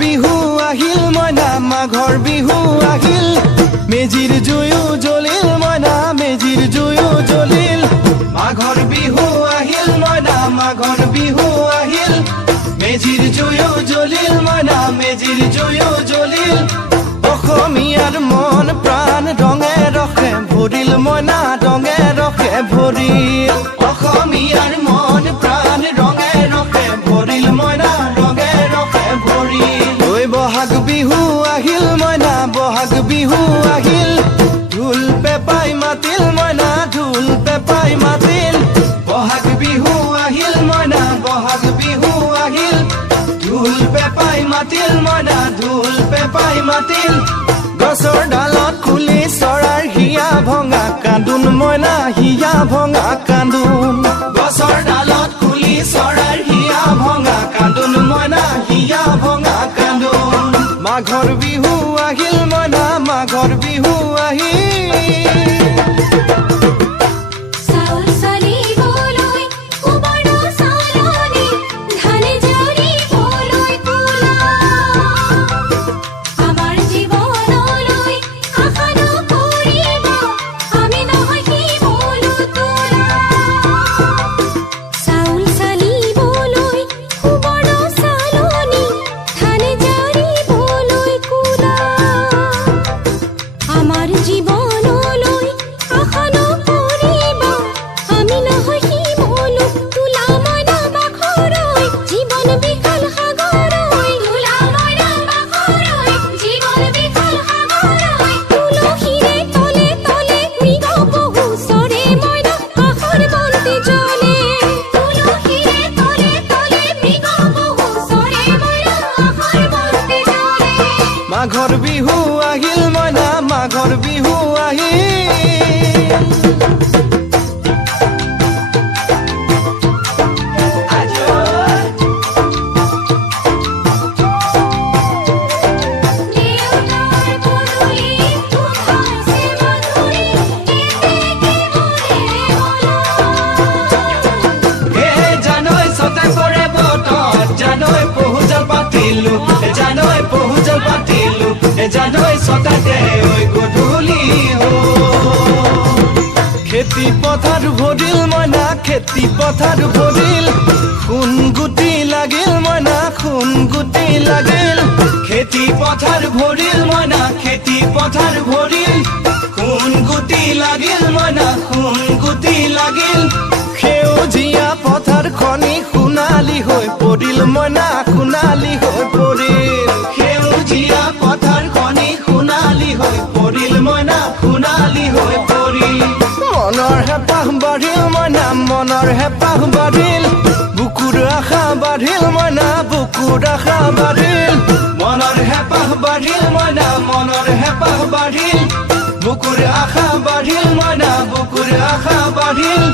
বিহু আহিল মইনা মাঘৰ বিহু আহিল মেজিৰ জুয়ো জ্বলিল মইনা মেজিৰ জুয়ো জ্বলিল মাঘৰ বিহু আহিল মইনা মাঘৰ বিহু আহিল মেজিৰ জুয়ো জ্বলিল মইনা মেজিৰ জুয়ো জ্বলিল অসমীয়াৰ মন প্ৰাণ ৰঙে ৰখে ভৰিল মইনা ৰঙে ৰখে ভৰিল অসমীয়াৰ মন প্ৰাণ ৰঙে ৰখে ভৰিল মইনা ৰঙে ৰখে ভৰিল ঐ বহাগ বিহু আহিল মইনা বহাগ বিহু আহিল ঢোল পেপাই মাতিল মইনা ঢোল পেপাই মাতিল বহাগ বিহু আহিল মইনা বহাগ বিহু আহিল ঢোল পেপাই মাতিল মইনা ঢোল পেপাই মাতিল গছৰ ডালত খুলি চৰাৰ হিয়া ভঙা কান্দোন মইনা হিয়া ভঙা কান্দোন গছৰ ডালত খুলি চৰাৰ হিয়া ভঙা কান্দোন মইনা হিয়া ভঙা কান্দোন মাঘৰ বিহু আহিল মইনা মাঘৰ বিহু আহিল মাঘৰ বিহু আহিল মইনা মাঘৰ বিহু আহিল জানৈ ছটাতে ঐ গধূলি খেতি পথাৰ ভৰিল মইনা খেতি পথাৰ ভৰিল খুন গুটি লাগিল মইনা খুন গুটি লাগিল খেতি পথাৰ ভৰিল মইনা খেতি পথাৰ ভৰিল খুন গুটি লাগিল মইনা খুন গুটি লাগিল সেউজীয়া পথাৰ খনি সোণালী হৈ পৰিল মইনা সোণালী হৈ পৰিল সেউজীয়া পথাৰ খনি সোণালী হৈ পৰিল মইনা সোণালী হৈ পৰিল মনৰ হেঁপাহ বাঢ়িল মইনা মনৰ হেঁপাহ বাঢ়িল বুকুৰ আশা বাঢ়িল মইনা বুকুৰ আশা বাঢ়িল মনৰ হেঁপাহ বাঢ়িল মইনা মনৰ হেঁপাহ বাঢ়িল বুকুৰ আশা বাঢ়িল মইনা বুকুৰ আশা বাঢ়িল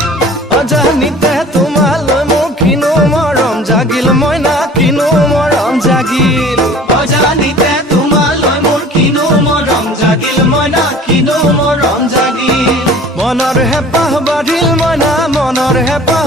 অজানিতে তোমালৈ মোৰ কিনো মৰম জাগিল মইনা কিনো মৰম জাগিল অজানিতে তোমালৈ মোৰ কিনো মৰম জাগিল মইনা কিনো মৰম জাগিল মনৰ হেঁপাহ বাঢ়িল মইনা মনৰ হেঁপাহ